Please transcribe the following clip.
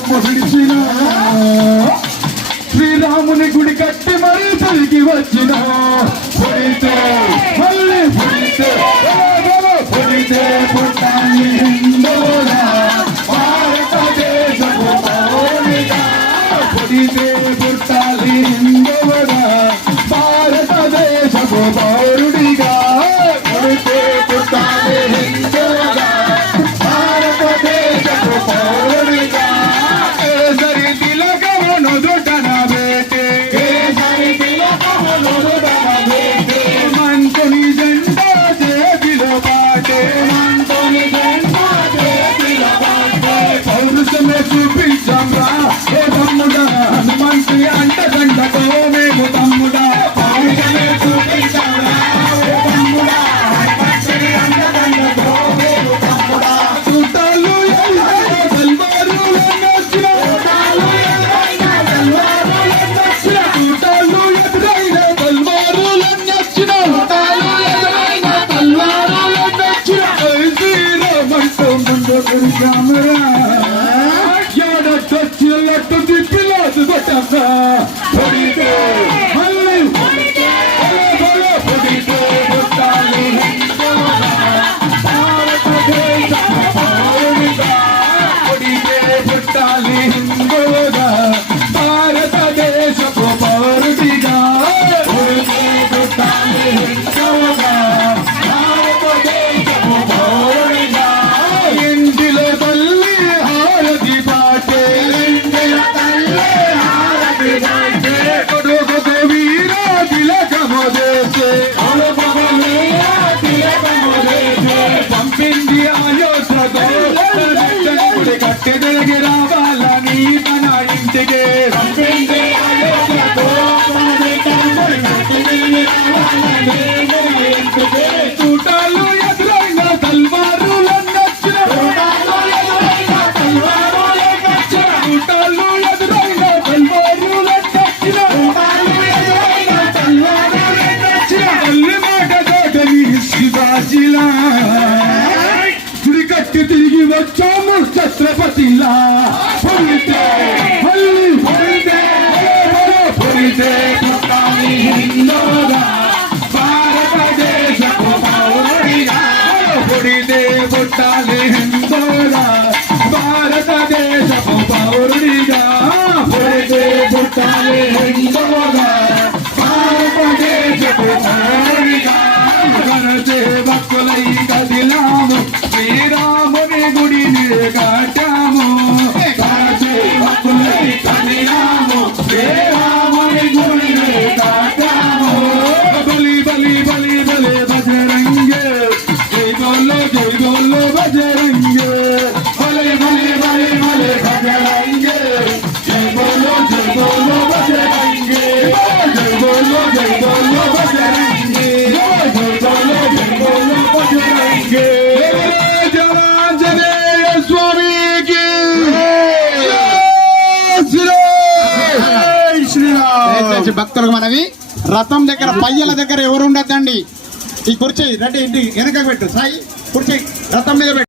బొమ్మ విడిచిన శ్రీరాముని గుడి కట్టి మరీ తిరిగి వచ్చిన పొడితే మళ్ళీ పొడితే పొడితే పుట్టాలి హిందోలా భారతదేశపు పౌరుడిగా పొడితే పుట్టాలి హిందోలా భారతదేశపు పౌరుడిగా పొడితే పుట్టాలి హిందోలా భారతదేశపు పౌరుడిగా కేసరి తిలకమును దుటన వేటే కేసరి తిలకమును దుటన వేటే మంతుని జెండా చేతిలో పాటే మంతుని జెండా చేతిలో పాటే పౌరుషమే చూపించంరా ఏ తమ్ముడా హనుమంతు అంటదండతో మేము తమ్ముడా పౌరుషమే చూపించంరా ఏ తమ్ముడా హనుమంతుని అంటదండతో మేము తమ్ముడా చుట్టాలు ఎడొచ్చినట్టు తిప్పిలేదు కొట్టా పొడితే మళ్ళీ పొడితే పుట్టాలి భారతదేశపు పౌరుడిగా పొడితే పుట్టాలి హిందూగా భారతదేశపు పౌరుడిగా పొడితే పుట్టాలి హిందూగా భారతదేశపు పౌరుడిగా ఇంటిలో తల్లి హారతి పాటే ఇంటిలో తల్లి హారతి పాటే కొడుకు వీర తిలకము చేసే కొడుకు వీర తిలకము చేసే పంపింది అయోధ్యతో గుడి కట్టి తిరిగి రావాలని మన ఇంటికి పంపింది అయోధ్యతో చూటాలు ఎదురైన తల్వారులన్నొచ్చిన చూటాలు ఎదురైన తల్వారులన్నొచ్చిన తల్లి మాట తోటని శివాజీలా గుడి కట్టి తిరిగి వచ్చాము ఛత్రపతిలా పొడితే మళ్ళీ పొడితే పుట్టాలి హిందోగా భారతదేశపు పౌరుడిగా పొడితే పుట్టాలి హిందోగా భారతదేశపు పౌరుడిగా పొడితే పుట్టాలి హిందోగా భారతదేశపు పౌరుడిగా గణతే భక్తులై కదిలాము శ్రీరాముని గుడిని కట్టాము గణతే భక్తులై కదిలాము శ్రీరాముని గుడిని కట్టాము బలి బలి బలి బలి బజరంగే జై గోల్లో బజరంగే బలి బలి బలి బలి బజరంగే జై గోల్లో బజరంగే జై గోల్లో బజరంగే జనాంజనేయ స్వామికి భక్తులకు మనవి రథం దగ్గర పయ్యల దగ్గర ఎవరు ఉండద్దండి. ఈ కుర్చీ రెడ్డి ఇంటి వెనక పెట్టు సాయి కుర్చీ రథం మీద పెట్టు.